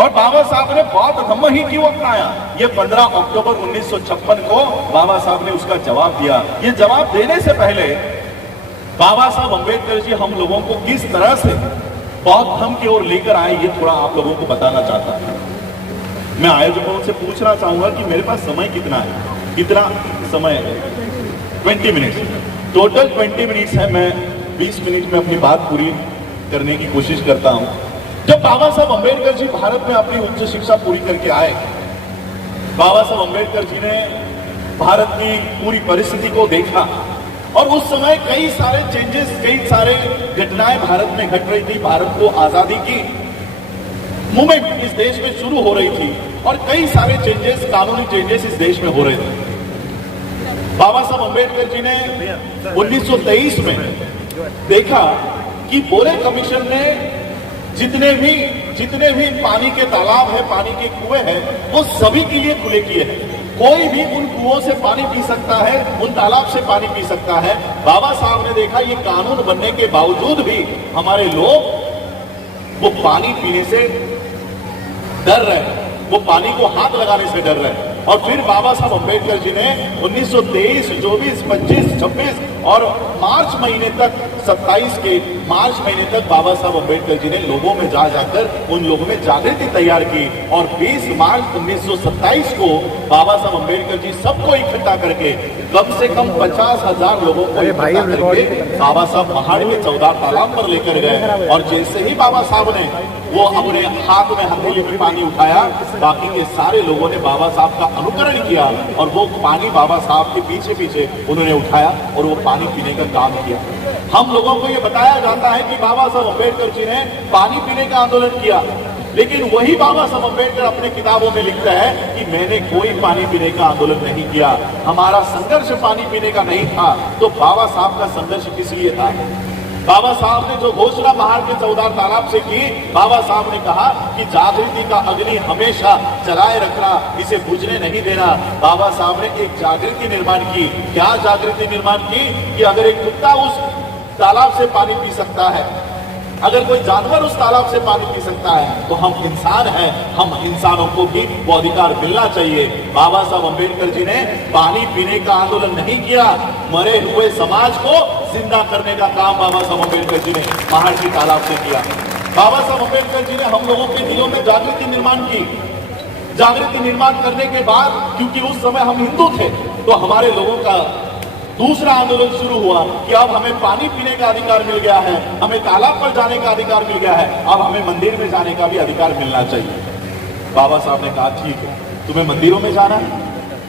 और बाबा साहब ने बौद्ध धम्म ही क्यों अपनाया, ये 15 अक्टूबर 1956 को बाबा साहब ने उसका जवाब दिया। ये जवाब देने से पहले बाबा साहब अंबेडकर जी हम लोगों को किस तरह से बौद्ध धर्म की ओर लेकर आए, ये थोड़ा आप लोगों को बताना चाहता हूं। मैं आयोजकों से पूछना चाहूंगा कि मेरे पास समय कितना है, कितना समय है? 20 मिनट, टोटल 20 मिनट्स है। मैं 20 मिनट में अपनी बात पूरी करने की कोशिश करता हूं। जब बाबा साहब अंबेडकर जी भारत में अपनी उच्च शिक्षा पूरी करके आए, बाबा साहब अंबेडकर जी ने भारत की पूरी परिस्थिति को देखा और उस समय कई सारे चेंजेस, कई सारे घटनाएं भारत में घट रही थी। भारत को आजादी की मूवमेंट इस देश में शुरू हो रही थी और कई सारे चेंजेस, कानूनी चेंजेस इस देश में हो रहे थे। बाबा साहब अंबेडकर जी ने 1923 में देखा कि बोरे कमीशन ने जितने भी पानी के तालाब है, पानी के कुएं हैं, वो सभी के लिए खुले किए हैं। कोई भी उन कुओं से पानी पी सकता है, उन तालाब से पानी पी सकता है। बाबा साहब ने देखा ये कानून बनने के बावजूद भी हमारे लोग वो पानी पीने से डर रहे हैं, वो पानी को हाथ लगाने से डर रहे हैं। और फिर बाबा साहब अंबेडकर जी ने 1923, 24, 25, 26 और मार्च महीने तक, 27 के मार्च महीने तक बाबा साहब अंबेडकर जी ने लोगों में जाकर उन लोगों में जागृति तैयार की। और 20 मार्च 1927 को बाबा साहब अंबेडकर जी सबको इकट्ठा करके कम से कम 50,000 लोगों को इकट्ठा करके बाबा साहब पहाड़ के चौदार तालाब पर लेकर गए। और जैसे ही बाबा साहब ने वो अपने हाथ में हथेली में पानी उठाया, बाकी के सारे लोगों ने बाबा साहब का अनुकरण किया और वो पानी बाबा साहब के पीछे पीछे उन्होंने उठाया और वो पानी पीने का काम किया। हम लोगों को ये बताया जाता है कि बाबा साहब अंबेडकर जी ने पानी पीने का आंदोलन किया, लेकिन वही बाबा साहब अंबेडकर अपने किताबों में लिखता है कि मैंने कोई पानी पीने का आंदोलन नहीं किया, हमारा संघर्ष पानी पीने का नहीं था। तो बाबा साहब का संघर्ष किस लिए था? बाबा साहब ने जो घोषणा पहाड़ के चौदार तालाब से की, बाबा साहब ने कहा कि जागृति का अग्नि हमेशा जलाए रखना, इसे बुझने नहीं देना। बाबा साहब ने एक जागृति निर्माण की। क्या जागृति निर्माण की? कि अगर एक कुत्ता उस तालाब से पानी पी सकता है, अगर कोई जानवर उस तालाब से पानी पी सकता है, तो हम इंसान हैं, हम इंसानों को भी वो अधिकार मिलना चाहिए। बाबा साहब अंबेडकर जी ने पानी पीने का आंदोलन नहीं किया, मरे हुए समाज को जिंदा करने का काम बाबा साहब अंबेडकर जी ने महार्षि तालाब से किया। बाबा साहब अंबेडकर जी ने हम लोगों के दिलों में जागृति निर्माण की। जागृति निर्माण करने के बाद, क्योंकि उस समय हम हिंदू थे, तो हमारे लोगों का दूसरा आंदोलन शुरू हुआ कि अब हमें पानी पीने का अधिकार मिल गया है, हमें तालाब पर जाने का अधिकार मिल गया है, अब हमें मंदिर में जाने का भी अधिकार मिलना चाहिए। बाबा साहब ने कहा ठीक है, तुम्हें मंदिरों में जाना है।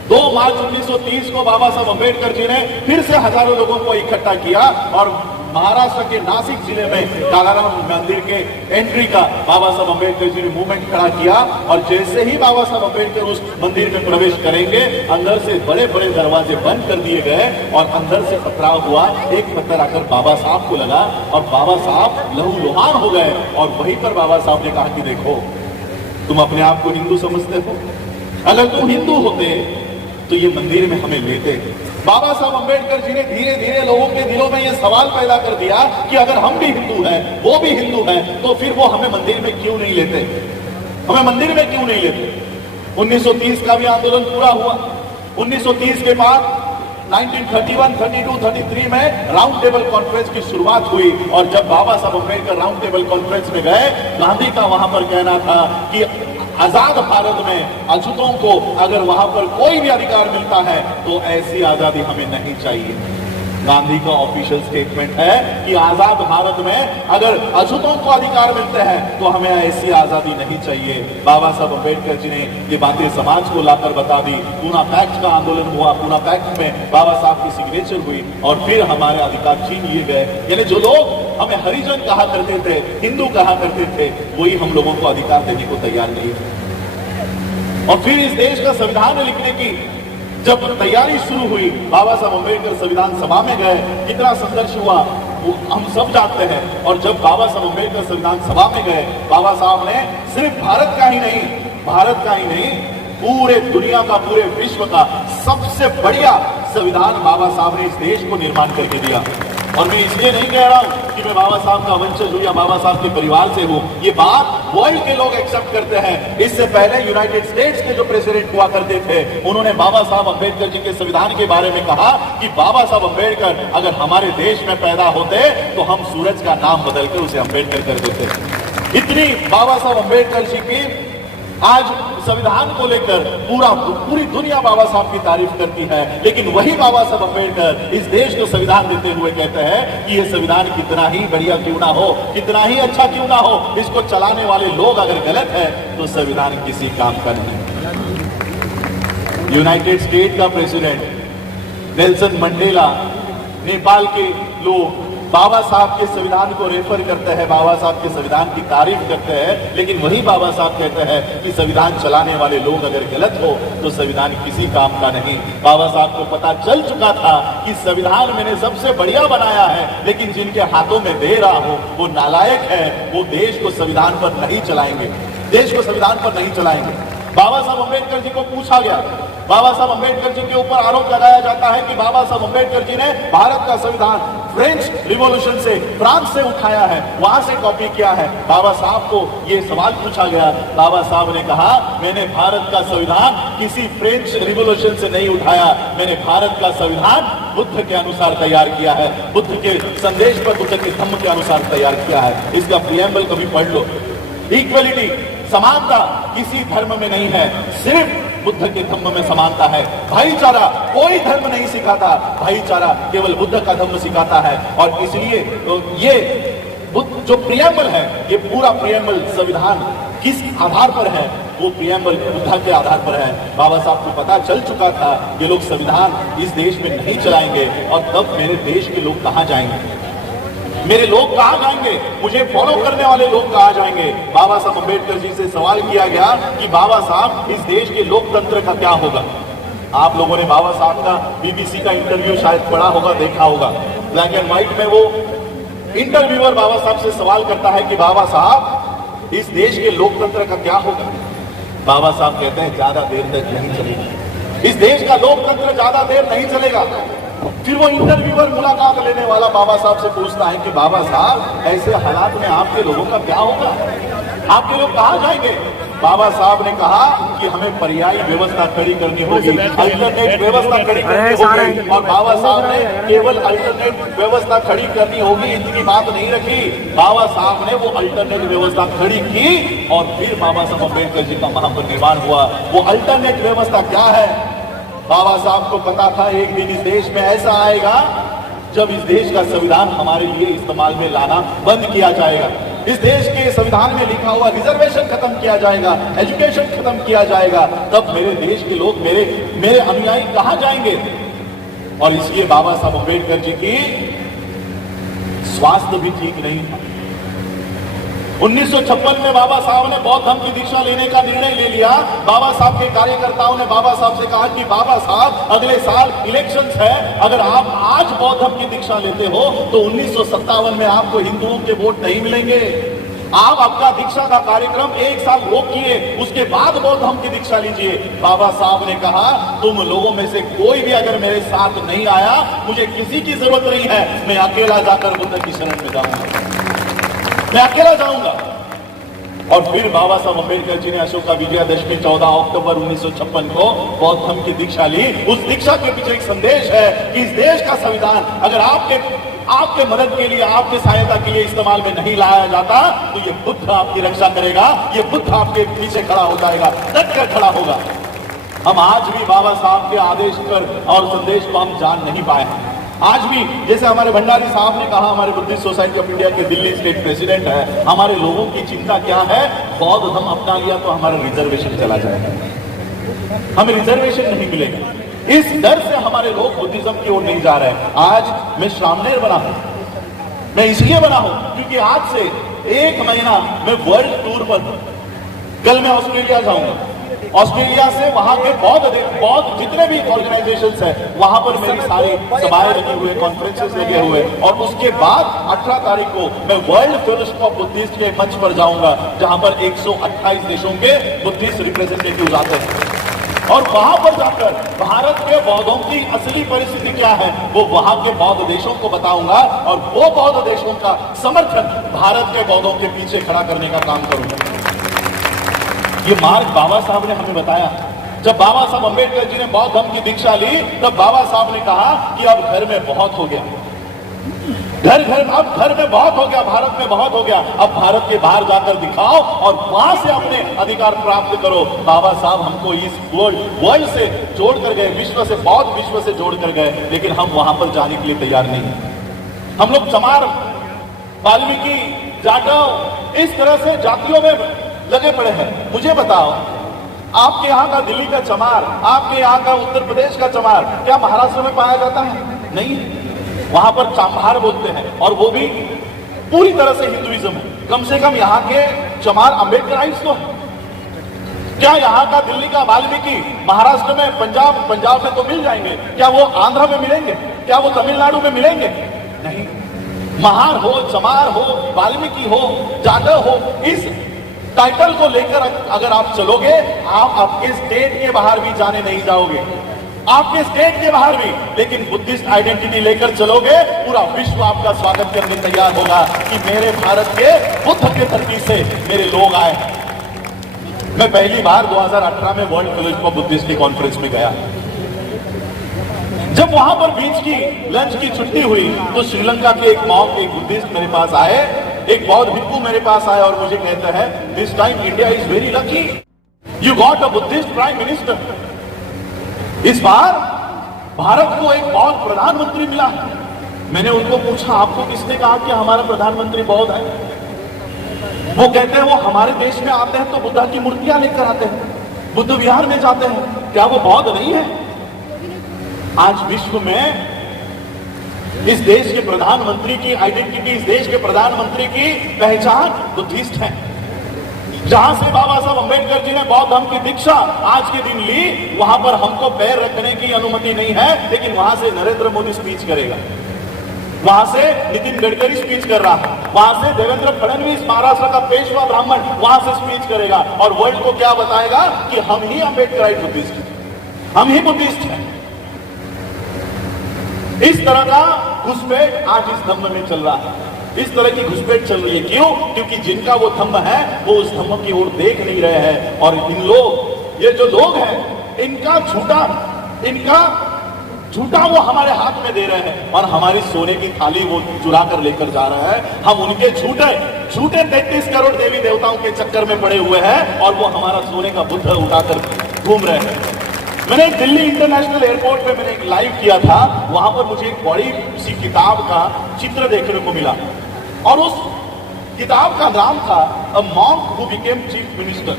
2 मार्च 1930 को बाबा साहब अंबेडकर जी ने फिर से हजारों लोगों को इकट्ठा किया और महाराष्ट्र के नासिक जिले में कालाराम मंदिर के एंट्री का बाबा साहब अंबेडकर जी ने मूवमेंट खड़ा किया। और जैसे ही बाबा साहब अंबेडकर उस मंदिर में प्रवेश करेंगे, अंदर से बड़े बड़े दरवाजे बंद कर दिए गए और अंदर से पथराव हुआ। एक पत्थर आकर बाबा साहब को लगा और बाबा साहब लहूलुहान हो गए। और वहीं पर बाबा साहब ने कहा कि देखो, तुम अपने आप को हिंदू समझते हो, अगर तुम हिंदू होते तो ये मंदिर में हमें लेते। बाबा साहब अंबेडकर जी ने धीरे धीरे लोगों के दिलों में यह सवाल पैदा कर दिया कि अगर हम भी हिंदू हैं, वो भी हिंदू हैं, तो फिर वो हमें मंदिर में क्यों नहीं लेते, हमें मंदिर में क्यों नहीं लेते। 1930 का भी आंदोलन पूरा हुआ। 1930 के बाद 1931, 32, 33 में राउंड टेबल कॉन्फ्रेंस की शुरुआत हुई। और जब बाबा साहब अंबेडकर राउंड टेबल कॉन्फ्रेंस में गए, गांधी का वहां पर कहना था कि आजाद भारत में अछूतों को अगर वहां पर कोई भी अधिकार मिलता है तो ऐसी आजादी हमें नहीं चाहिए। गांधी का ऑफिशियल स्टेटमेंट है कि आजाद भारत में अगर अछूतों को अधिकार मिलते हैं तो हमें ऐसी आजादी नहीं चाहिए। बाबा साहब अंबेडकर जी ने ये बातें समाज को लाकर बता दी। पूना पैक्ट का आंदोलन हुआ। पूना पैक्ट में बाबा साहब की सिग्नेचर हुई और फिर हमारे अधिकार छीन लिए गए। यानी जो लोग हमें हरिजन कहा करते थे, हिंदू कहा करते थे, वही हम लोगों को अधिकार देने को तैयार नहीं थे। और फिर इस देश का संविधान लिखने की जब तैयारी शुरू हुई, बाबा साहब अंबेडकर संविधान सभा में गए। कितना संघर्ष हुआ वो हम सब जानते हैं। और जब बाबा साहब अंबेडकर संविधान सभा में गए, बाबा साहब ने सिर्फ भारत का ही नहीं, पूरे दुनिया का, पूरे विश्व का सबसे बढ़िया संविधान बाबा साहब ने इस देश को निर्माण करके दिया। और मैं इसलिए नहीं कह रहा हूं कि मैं बाबा साहब का वंशज हूं या बाबा साहब के परिवार से हूं, ये बात वर्ल्ड के लोग एक्सेप्ट करते हैं। इससे पहले यूनाइटेड स्टेट्स के जो प्रेसिडेंट हुआ करते थे, उन्होंने बाबा साहब अंबेडकर जी के संविधान के बारे में कहा कि बाबा साहब अंबेडकर अगर हमारे देश में पैदा होते तो हम सूरज का नाम बदलकर उसे अंबेडकर कर देते। इतनी बाबा साहब अंबेडकर जी की आज संविधान को लेकर पूरी दुनिया बाबा साहब की तारीफ करती है, लेकिन वही बाबा साहब अंबेडकर इस देश को संविधान देते हुए कहते हैं कि यह संविधान कितना ही बढ़िया क्यों ना हो, कितना ही अच्छा क्यों ना हो, इसको चलाने वाले लोग अगर गलत है तो संविधान किसी काम का नहीं। यूनाइटेड स्टेट का प्रेसिडेंट नेल्सन मंडेला, नेपाल के लोग बाबा साहब के संविधान को रेफर करते हैं, बाबा साहब के संविधान की तारीफ करते हैं, लेकिन वही बाबा साहब कहते हैं कि संविधान चलाने वाले लोग अगर गलत हो तो संविधान किसी काम का नहीं। बाबा साहब को पता चल चुका था कि संविधान मैंने सबसे बढ़िया बनाया है, लेकिन जिनके हाथों में दे रहा हो वो नालायक है, वो देश को संविधान पर नहीं चलाएंगे, देश को संविधान पर नहीं चलाएंगे। बाबा साहब अंबेडकर जी को पूछा गया, बाबा साहब अंबेडकर जी के ऊपर आरोप लगाया जाता है कि बाबा साहब अंबेडकर जी ने भारत का संविधान फ्रेंच रिवॉल्यूशन से, फ्रांस से उठाया है, वहां से कॉपी किया है। बाबा साहब को यह सवाल पूछा गया, बाबा साहब ने कहा मैंने भारत का संविधान किसी फ्रेंच रिवॉल्यूशन से नहीं उठाया, मैंने भारत का संविधान बुद्ध के अनुसार तैयार किया है, बुद्ध के संदेश पर, बुद्ध के धम्म के अनुसार तैयार किया है। इसका प्रीएम्बल कभी पढ़ लो। इक्वलिटी, समानता किसी धर्म में नहीं है, सिर्फ बुद्ध के धम्म में समानता है। भाईचारा कोई धर्म नहीं सिखाता, भाईचारा केवल बुद्ध का धम्म सिखाता है। और इसलिए ये बुद्ध जो प्रीएम्बल है, ये पूरा प्रीएम्बल संविधान किस आधार पर है, वो प्रीएम्बल बुद्ध के आधार पर है। बाबा साहब को पता चल चुका था ये लोग संविधान इस देश में नहीं चलाएंगे, और तब मेरे देश के लोग कहां जाएंगे, मेरे लोग कहां जाएंगे, मुझे फॉलो करने वाले लोग कहां जाएंगे। बाबा साहब अंबेडकर जी से सवाल किया गया कि बाबा साहब इस देश के लोकतंत्र का क्या होगा। आप लोगों ने बाबा साहब का बीबीसी का इंटरव्यू शायद पढ़ा होगा, देखा होगा। ब्लैक एंड व्हाइट में वो इंटरव्यूअर बाबा साहब से सवाल करता है कि बाबा साहब इस देश के लोकतंत्र का क्या होगा। बाबा साहब कहते हैं ज्यादा देर तक नहीं चलेगा, इस देश का लोकतंत्र ज्यादा देर नहीं चलेगा। फिर वो इंटरव्यूअर मुलाकात लेने वाला बाबा साहब से पूछता है कि बाबा साहब ऐसे हालात में आपके लोगों का क्या होगा, आपके लोग कहां जाएंगे। बाबा साहब ने कहा कि हमें पर्यायी व्यवस्था खड़ी करनी होगी, अल्टरनेट व्यवस्था खड़ी करनी होगी। और बाबा साहब ने केवल अल्टरनेट व्यवस्था खड़ी करनी होगी इतनी बात नहीं रखी, बाबा साहब ने वो अल्टरनेट व्यवस्था खड़ी की और फिर बाबा साहब अम्बेडकर जी का महापरिनिर्वाण हुआ। वो अल्टरनेट व्यवस्था क्या है, बाबा साहब को पता था एक दिन इस देश में ऐसा आएगा जब इस देश का संविधान हमारे लिए इस्तेमाल में लाना बंद किया जाएगा, इस देश के संविधान में लिखा हुआ रिजर्वेशन खत्म किया जाएगा, एजुकेशन खत्म किया जाएगा, तब मेरे देश के लोग, मेरे अनुयायी कहां जाएंगे। और इसलिए बाबा साहब अम्बेडकर जी की स्वास्थ्य भी ठीक नहीं था। 1956 में बाबा साहब ने बौद्ध धर्म की दीक्षा लेने का निर्णय ले लिया। बाबा साहब के कार्यकर्ताओं ने बाबा साहब से कहा कि बाबा साहब अगले साल इलेक्शंस है, अगर आप आज बौद्ध धर्म की दीक्षा लेते हो तो 1957 में आपको हिंदुओं के वोट नहीं मिलेंगे। आप आपका दीक्षा का कार्यक्रम एक साल रोकिए, उसके बाद बौद्ध धर्म की दीक्षा लीजिए। बाबा साहब ने कहा तुम लोगों में से कोई भी अगर मेरे साथ नहीं आया, मुझे किसी की जरूरत नहीं है, मैं अकेला जाकर बुद्ध की शरण में जाऊंगा, मैं अकेला जाऊंगा। और फिर बाबा साहब अम्बेडकर जी ने अशोका विजयादशमी 14 अक्टूबर 1956 को बौद्ध धर्म की दीक्षा ली। उस दीक्षा के पीछे एक संदेश है कि इस देश का संविधान अगर आपके मदद के लिए, आपके सहायता के लिए इस्तेमाल में नहीं लाया जाता तो ये बुद्ध आपकी रक्षा करेगा, ये बुद्ध आपके पीछे खड़ा हो जाएगा, डट कर खड़ा होगा। हम आज भी बाबा साहब के आदेश पर और संदेश को हम जान नहीं पाए हैं। आज भी जैसे हमारे भंडारी साहब ने कहा, हमारे बुद्धिस्ट सोसाइटी ऑफ इंडिया के दिल्ली स्टेट प्रेसिडेंट है, हमारे लोगों की चिंता क्या है, बौद्ध धर्म अपना लिया तो हमारा रिजर्वेशन चला जाएगा, हमें रिजर्वेशन नहीं मिलेगा। इस डर से हमारे लोग बुद्धिज्म की ओर नहीं जा रहे हैं। आज मैं श्रामणेर बना हूं, मैं इसलिए बना हूं क्योंकि आज से 1 महीना मैं वर्ल्ड टूर पर हूं। कल मैं ऑस्ट्रेलिया जाऊंगा, ऑस्ट्रेलिया से वहां के बहुत जितने भी ऑर्गेनाइजेशंस हैं वहां पर मेरी सारी सभाएं लगी हुए, कॉन्फ्रेंसेस लगे हुए। और उसके बाद 18 तारीख को मैं वर्ल्ड फेलोशिप ऑफ बुद्धिस्ट के मंच पर जाऊंगा, जहां पर 128 देशों के बुद्धिस्ट रिप्रेजेंटेटिव्स आते हैं। और वहां पर जाकर भारत के बौद्धों की असली परिस्थिति क्या है वो वहां के बौद्ध देशों को बताऊंगा और वो बौद्ध देशों का समर्थन भारत के बौद्धों के पीछे खड़ा करने का काम करूंगा। ये मार्ग बाबा साहब ने हमें बताया। जब बाबा साहब अंबेडकर जी ने बौद्ध धर्म की दीक्षा ली तब बाबा साहब ने कहा कि अब घर में बहुत हो गया, अब घर में बहुत हो गया, भारत में बहुत हो गया, अब भारत के बाहर जाकर दिखाओ और वहां से अपने अधिकार प्राप्त करो। बाबा साहब हमको इस वर्ल्ड से जोड़ कर गए, विश्व से, बौद्ध विश्व से जोड़ कर गए, लेकिन हम वहां पर जाने के लिए तैयार नहीं। हम लोग चमार, वाल्मीकि, जाटव इस तरह से जातियों में लगे पड़े हैं। मुझे बताओ, आपके यहाँ का दिल्ली का चमार, आपके यहाँ का उत्तर प्रदेश का चमार क्या महाराष्ट्र में पाया जाता है? नहीं, वहां पर चांभार बोलते हैं और वो भी पूरी तरह से हिंदुइज्म है। कम से कम यहाँ के चमार अम्बेडकराइट्स तो है। क्या यहाँ का दिल्ली का वाल्मीकि महाराष्ट्र में, पंजाब में तो मिल जाएंगे, क्या वो आंध्र में मिलेंगे? क्या वो तमिलनाडु में मिलेंगे? नहीं। महार हो, चमार हो, वाल्मीकि हो, जाटव हो, इस टाइटल को लेकर अगर आप चलोगे, आप आपके स्टेट के बाहर भी जाने नहीं जाओगे, आपके स्टेट के बाहर भी। लेकिन बुद्धिस्ट आइडेंटिटी लेकर चलोगे, पूरा विश्व आपका स्वागत करने तैयार होगा कि मेरे भारत के बुद्ध के धरती से मेरे लोग आए। मैं पहली बार 2018 में वर्ल्ड कॉलेज फॉर बुद्धिस्ट की कॉन्फ्रेंस में गया। जब वहां पर बीच की लंच की छुट्टी हुई तो श्रीलंका के एक मॉन्क, एक बुद्धिस्ट मेरे पास आए, एक बौद्ध भिक्खु मेरे पास आया और मुझे कहता है, this time India is very lucky, you got a Buddhist prime minister. इस बार भारत को एक बौद्ध प्रधानमंत्री मिला है। मैंने उनको पूछा, आपको किसने कहा कि हमारा प्रधानमंत्री बौद्ध है? वो कहते हैं, वो हमारे देश में आते हैं तो बुद्धा की मूर्तियां लेकर आते हैं, बुद्ध विहार में जाते हैं, क्या वो बौद्ध नहीं है? आज विश्व में इस देश के प्रधानमंत्री की आइडेंटिटी, इस देश के प्रधानमंत्री की पहचान बुद्धिस्ट है। जहां से बाबा साहब अंबेडकर जी ने बौद्ध धर्म की दीक्षा आज के दिन ली, वहां पर हमको पैर रखने की अनुमति नहीं है, लेकिन वहां से नरेंद्र मोदी स्पीच करेगा, वहां से नितिन गडकरी स्पीच कर रहा है, वहां से देवेंद्र फडणवीस महाराष्ट्र का पेशवा ब्राह्मण वहां से स्पीच करेगा और वर्ल्ड को क्या बताएगा कि हम ही अंबेडकराइट बुद्धिस्ट हैं, हम ही बुद्धिस्ट हैं। इस तरह का घुसपैठ आज इस धम्म में चल रहा है, इस तरह की घुसपैठ चल रही है। क्यों? क्योंकि जिनका वो धम्म है वो उस धम्म की ओर देख नहीं रहे हैं और इन लोग, ये जो लोग हैं, इनका झूठा वो हमारे हाथ में दे रहे हैं और हमारी सोने की थाली वो चुरा कर लेकर जा रहे हैं। हम उनके झूठे 33 करोड़ देवी देवताओं के चक्कर में पड़े हुए हैं और वो हमारा सोने का बुद्ध उठाकर घूम रहे हैं। मैंने दिल्ली इंटरनेशनल एयरपोर्ट पे मैंने एक लाइव किया था, वहां पर मुझे एक बड़ी सी किताब का चित्र देखने को मिला और उस किताब का नाम था a monk who became chief minister,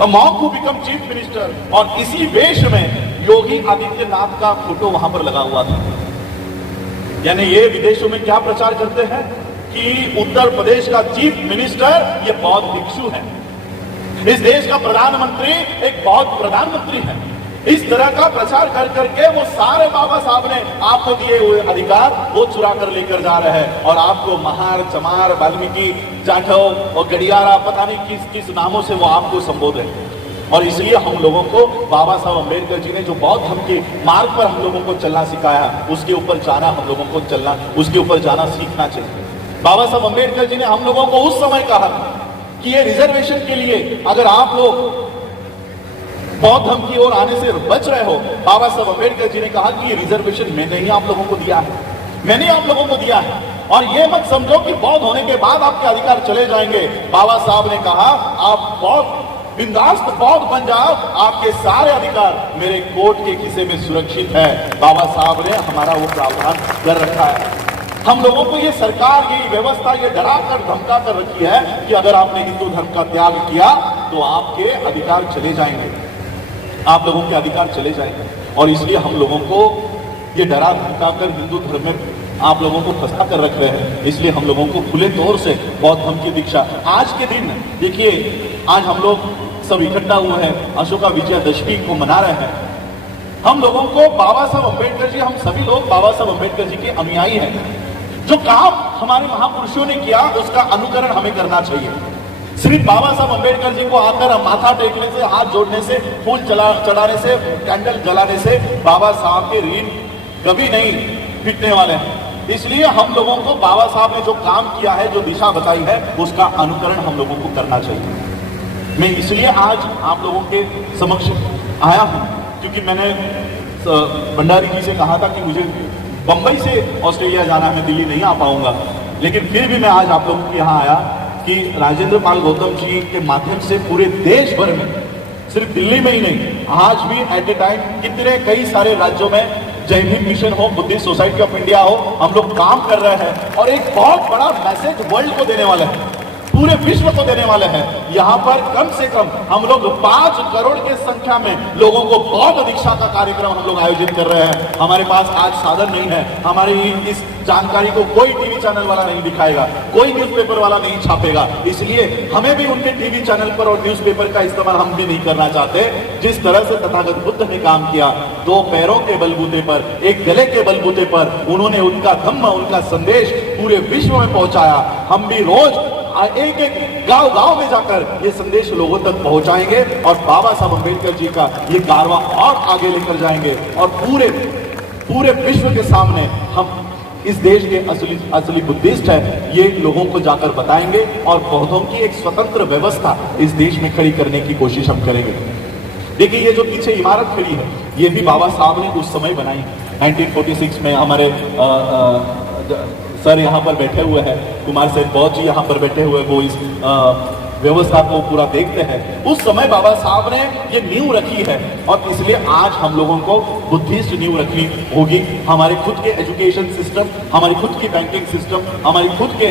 a monk who become chief minister. और इसी वेश में योगी आदित्यनाथ का फोटो वहां पर लगा हुआ था। यानी ये विदेशों में क्या प्रचार करते हैं कि उत्तर प्रदेश का चीफ मिनिस्टर ये बौद्ध भिक्षु है, इस देश का प्रधानमंत्री एक बौद्ध प्रधानमंत्री है। इस तरह का प्रचार कर करके वो सारे बाबा साहब ने आपको दिए हुए अधिकार वो चुरा कर लेकर जा रहे हैं और आपको महार, चमार, वाल्मीकि, जाटव और गडियारा, पता नहीं किस किस नामों से वो आपको संबोधन। और इसलिए हम लोगों को बाबा साहब अंबेडकर जी ने जो बौद्ध धर्म के मार्ग पर हम लोगों को चलना सिखाया, उसके ऊपर जाना हम लोगों को चलना, उसके ऊपर जाना सीखना चाहिए। बाबा साहब अंबेडकर जी ने हम लोगों को उस समय कहा कि ये रिजर्वेशन के लिए अगर आप लोग बौद्ध धर्म की ओर आने से बच रहे हो, बाबा साहब अंबेडकर जी ने कहा कि ये रिजर्वेशन मैंने ही आप लोगों को दिया है, मैंने आप लोगों को दिया है और ये मत समझो कि बौद्ध होने के बाद आपके अधिकार चले जाएंगे। बाबा साहब ने कहा आप बौद्ध बिंदास्त बौद्ध बन जाओ, आपके सारे अधिकार मेरे कोर्ट के खिस्से में सुरक्षित है। बाबा साहब ने हमारा वो प्रावधान कर रखा है। हम लोगों को ये सरकार, ये व्यवस्था ये डरा कर धमका कर रखी है कि अगर आपने हिंदू धर्म का त्याग किया तो आपके अधिकार चले जाएंगे, आप लोगों के अधिकार चले जाएंगे। और इसलिए हम लोगों को ये डरा धमका कर हिंदू धर्म में आप लोगों को फंसा कर रख रहे हैं। इसलिए हम लोगों को खुले तौर से बौद्ध धर्म की दीक्षा आज के दिन देखिए, आज हम लोग सब इकट्ठा हुए हैं, अशोका विजयादशमी को मना रहे हैं। हम लोगों को बाबा साहब अंबेडकर जी, हम सभी लोग बाबा साहब अंबेडकर जी के अनुयायी हैं। जो काम हमारे महापुरुषों ने किया उसका अनुकरण हमें करना चाहिए। सिर्फ बाबा साहब अंबेडकर जी को आकर माथा टेकने से, हाथ जोड़ने से, फूल चढ़ाने से, कैंडल जलाने से बाबा साहब के ऋण कभी नहीं मिटने वाले हैं। इसलिए हम लोगों को बाबा साहब ने जो काम किया है, जो दिशा बताई है, उसका अनुकरण हम लोगों को करना चाहिए। मैं इसलिए आज आप लोगों के समक्ष आया हूं क्योंकि मैंने भंडारी जी से कहा था कि मुझे बंबई से ऑस्ट्रेलिया जाना है, मैं दिल्ली नहीं आ पाऊंगा, लेकिन फिर भी मैं आज आप लोगों के यहाँ आया कि राजेंद्र पाल गौतम जी के माध्यम से पूरे देश भर में, सिर्फ दिल्ली में ही नहीं, आज भी एट ए टाइम कितने कई सारे राज्यों में जय भीम मिशन हो, बुद्धिस्ट सोसाइटी ऑफ इंडिया हो, हम लोग काम कर रहे हैं और एक बहुत बड़ा मैसेज वर्ल्ड को देने वाले हैं, पूरे विश्व को देने वाले हैं। यहाँ पर कम से कम हम लोग 5 करोड़ के संख्या में लोगों को बौद्ध दीक्षा का कार्यक्रम हम लोग आयोजित कर रहे हैं। हमारे पास आज साधन नहीं है, हमारी इस जानकारी को कोई टीवी चैनल वाला नहीं दिखाएगा, कोई न्यूज़पेपर वाला नहीं छापेगा, इसलिए हमें भी उनके टीवी चैनल पर और न्यूज़पेपर का इस्तेमाल हम भी नहीं करना चाहते। जिस तरह से तथागत बुद्ध ने काम किया, 2 पैरों के बलबूते पर, एक गले के बलबूते पर उन्होंने उनका धम्म, उनका संदेश पूरे विश्व में पहुंचाया। हम भी रोज एक एक गांव में जाकर ये संदेश लोगों तक पहुंचाएंगे और बाबा साहब अंबेडकर जी का ये कारवां और आगे लेकर जाएंगे और पूरे विश्व के सामने हम इस देश के असली बुद्धिस्ट है ये लोगों को जाकर बताएंगे और बौद्धों की एक स्वतंत्र व्यवस्था इस देश में खड़ी करने की कोशिश हम करेंगे। देखिए, ये जो पीछे इमारत खड़ी है, ये भी बाबा साहब ने उस समय बनाई 1946 में। हमारे सर यहाँ पर बैठे हुए हैं, कुमार सेठ बौद्ध जी यहाँ पर बैठे हुए, वो इस व्यवस्था को पूरा देखते हैं। उस समय बाबा साहब ने ये नींव रखी है और इसलिए आज हम लोगों को बुद्धिस्ट नींव रखनी होगी। हमारे खुद के एजुकेशन सिस्टम, हमारी खुद की बैंकिंग सिस्टम, हमारी खुद के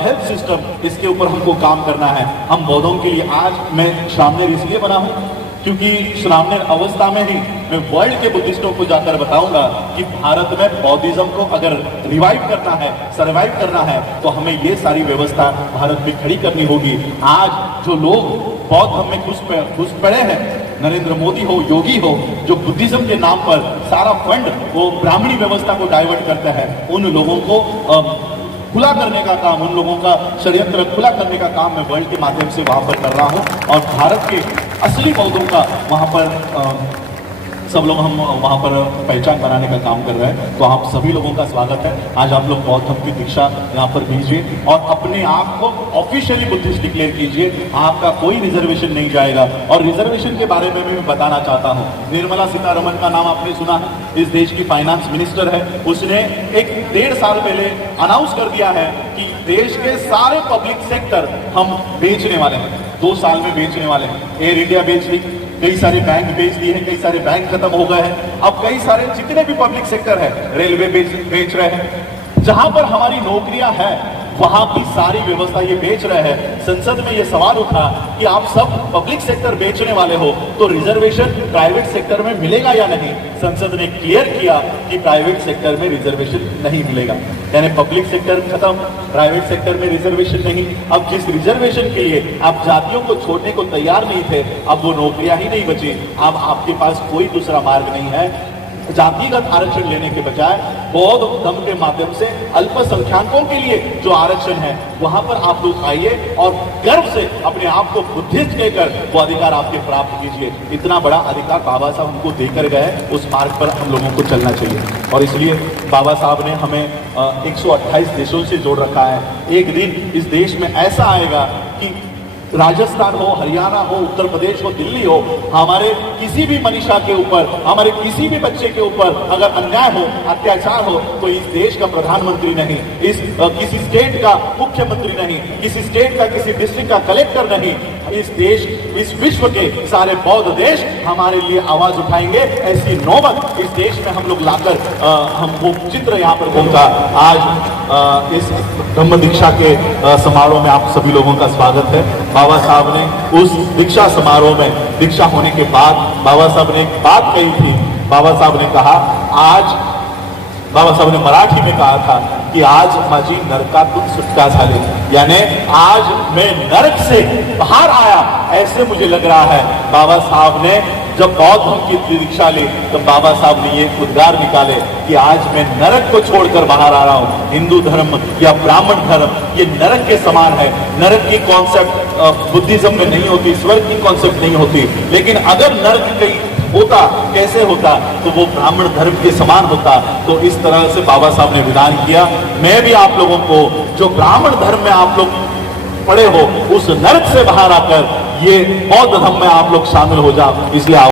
हेल्थ सिस्टम, इसके ऊपर हमको काम करना है। हम बौद्धों के लिए आज मैं श्रामणेर इसलिए बना हूँ क्योंकि श्रामणेर अवस्था में ही मैं वर्ल्ड के बुद्धिस्टों को जाकर बताऊंगा कि भारत में बौद्धिज्म को अगर रिवाइव करना है, सर्वाइव करना है, तो हमें ये सारी व्यवस्था भारत में खड़ी करनी होगी। आज जो लोग बौद्ध धर्म में घुस पड़े हैं, नरेंद्र मोदी हो, योगी हो, जो बुद्धिज्म के नाम पर सारा फंड वो ब्राह्मणी व्यवस्था को डाइवर्ट करते हैं, उन लोगों को खुला करने का काम, उन लोगों का षड्यंत्र खुला करने का काम मैं वर्ल्ड के माध्यम से वहां पर कर रहा हूं और भारत के असली बौद्धों का वहां पर सब लोग हम वहां पर पहचान बनाने का काम कर रहे हैं। तो आप सभी लोगों का स्वागत है। आज आप लोग बौद्ध धर्म की दीक्षा यहाँ पर दीजिए और अपने आप को ऑफिशियली बुद्धिस्ट डिक्लेयर कीजिए। आपका कोई रिजर्वेशन नहीं जाएगा। और रिजर्वेशन के बारे में भी मैं बताना चाहता हूँ, निर्मला सीतारमण का नाम आपने सुना है, इस देश की फाइनेंस मिनिस्टर है। उसने एक 1.5 साल पहले अनाउंस कर दिया है कि देश के सारे पब्लिक सेक्टर हम बेचने वाले हैं, 2 साल में बेचने वाले हैं। एयर इंडिया बेच ली, कई सारे बैंक बेच दिए हैं, कई सारे बैंक खत्म हो गए हैं। अब कई सारे जितने भी पब्लिक सेक्टर है, रेलवे बेच रहे हैं। जहां पर हमारी नौकरियां हैं वहां की सारी व्यवस्था ये बेच रहे हैं। संसद में ये सवाल उठा कि आप सब पब्लिक सेक्टर बेचने वाले हो तो रिजर्वेशन प्राइवेट सेक्टर में मिलेगा या नहीं। संसद ने क्लियर किया कि प्राइवेट सेक्टर में रिजर्वेशन नहीं मिलेगा, यानी पब्लिक सेक्टर खत्म, प्राइवेट सेक्टर में रिजर्वेशन नहीं। अब जिस रिजर्वेशन के लिए आप जातियों को छोड़ने को तैयार नहीं थे, अब वो नौकरियां ही नहीं बची। अब आपके पास कोई दूसरा मार्ग नहीं है जातिगत आरक्षण लेने के बजाय बौद्ध धर्म के माध्यम से अल्पसंख्यकों के लिए जो आरक्षण है वहां पर आप लोग आइए और गर्व से अपने आप को बुद्धिस्ट कहकर वो अधिकार आपके प्राप्त कीजिए। इतना बड़ा अधिकार बाबा साहब हमको देकर गए, उस मार्ग पर हम लोगों को चलना चाहिए। और इसलिए बाबा साहब ने हमें 128 देशों से जोड़ रखा है। एक दिन इस देश में ऐसा आएगा कि राजस्थान हो, हरियाणा हो, उत्तर प्रदेश हो, दिल्ली हो, हमारे किसी भी मनीषा के ऊपर, हमारे किसी भी बच्चे के ऊपर अगर अन्याय हो, अत्याचार हो, तो इस देश का प्रधानमंत्री नहीं, किसी स्टेट का मुख्यमंत्री नहीं, किसी स्टेट का, किसी डिस्ट्रिक्ट का कलेक्टर नहीं, इस देश, इस विश्व के सारे बौद्ध देश हमारे लिए आवाज उठाएंगे। ऐसी नौबत इस देश में हम लोग लाकर हम वो चित्र यहाँ पर पहुंचा। आज इस धम्म दीक्षा के समारोह में आप सभी लोगों का स्वागत है। बाबा साहब ने उस दीक्षा समारोह में, दीक्षा होने के बाद बाबा साहब ने एक बात कही थी। बाबा साहब ने कहा, आज बाबा साहब ने मराठी में कहा था कि आज माझी नरकातून सुटका झाली, यानी आज मैं नरक से बाहर आया, ऐसे मुझे लग रहा है। बाबा साहब ने जब बौद्ध धर्म की दीक्षा ली तो बाबा साहब ने ये उद्गार निकाले कि आज मैं नरक को छोड़कर बाहर आ रहा हूं। हिंदू धर्म या ब्राह्मण धर्म ये नरक के समान है। नरक की कॉन्सेप्ट बुद्धिज्म में नहीं होती, स्वर्ग की कॉन्सेप्ट नहीं होती, लेकिन अगर नरक कहीं होता, कैसे होता, तो वो ब्राह्मण धर्म के समान होता। तो इस तरह से बाबा साहब ने विधान किया। मैं भी आप लोगों को, जो ब्राह्मण धर्म में आप लोग पड़े हो, उस नरक से बाहर आकर ये बौद्ध धर्म में आप लोग शामिल हो जाओ, इसलिए